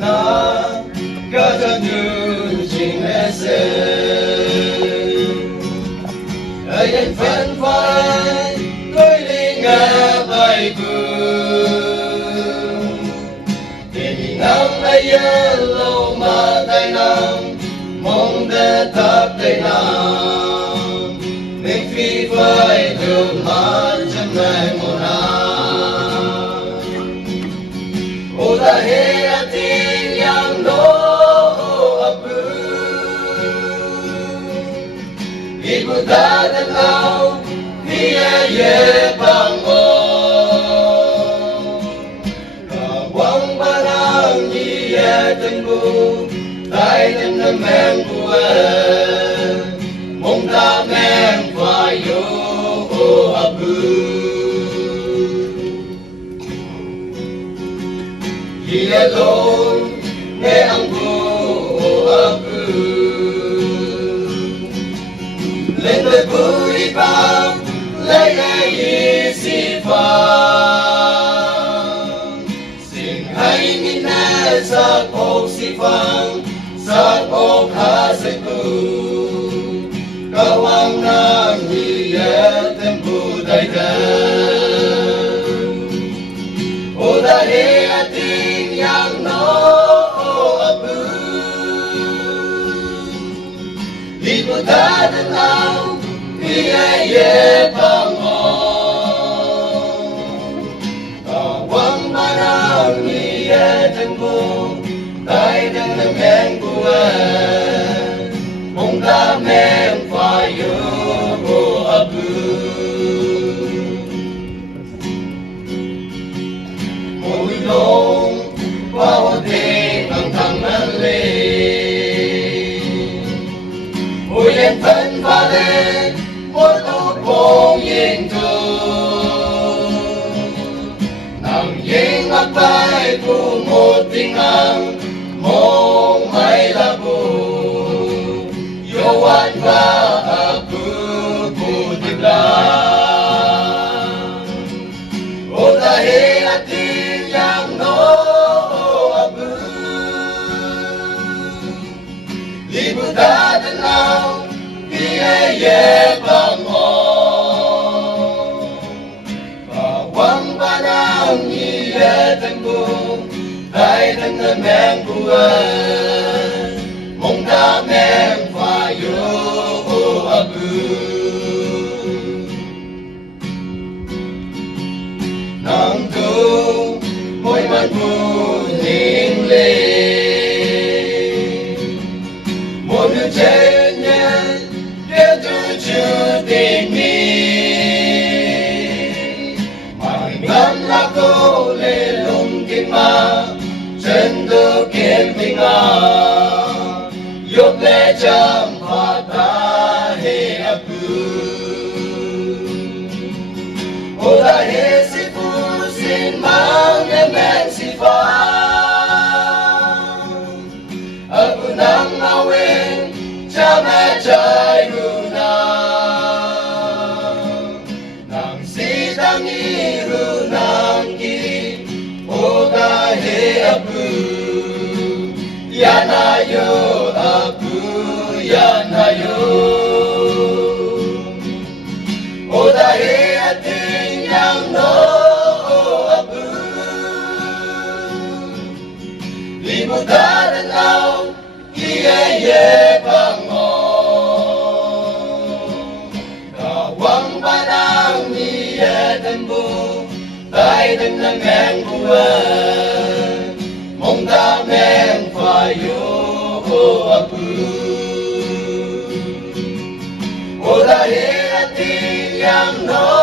na katanun chính Ayan phân phai tôi linh bay cùng Thì nắng ayan lâu mà tay nắng mong để thắp tay nắng Mình phi phai đường mắt chân này một năm Ô ta hê atin yang no apu Ibu ta tanaw Hiye bangon Kawang barang hiye tenggu Tai tenang meng kuat Mong ta meng fayo abu Hiye long ne angku abu Lên đời vui bao lấy ai si phang Xin hãy nhìn nè sa cô si phang Sa cô khá sẽ tu Cao hoàng nàng hi tem bu đại thân Ô ta hê atin yang no abu Ibu ta tanaw Hiye bangon Kawang barang hiye tenggu Tai tenang meng kuat Mong ta meng fayo abu Môi long bao tình ang thang nan Ôi lên thân và lên Mỗi lúc bông yên thương Nằm yên ngắt tay của một tiếng ăn Mong may là bù Yêu anh và aku putih lang Ô ta hê atin yang no abu Ibu ta tanaw Hiye bangon Kawang barang hiye tenggu Tai tenang meng kuat Mong ta meng fayo abu Nang tu môi man puning le Một đứa trẻ nhân để tu chưa tình mình Mà mình vẫn là cô lê lùng kinh ma Chân tu kiếm tình Yop le cham phata he apu Ola he si pu sin mang ne men si fa Apu nang awen chame chai runa Nang si tangi runang ki Ola he apu Yanayo apu yanayo Oda he atin yang no apu Ibu ta tanaw Hiye bangon Kawang barang hiye tembu Tai tenang meng kuat Mong ta meng fayo apu Ola he atin yang no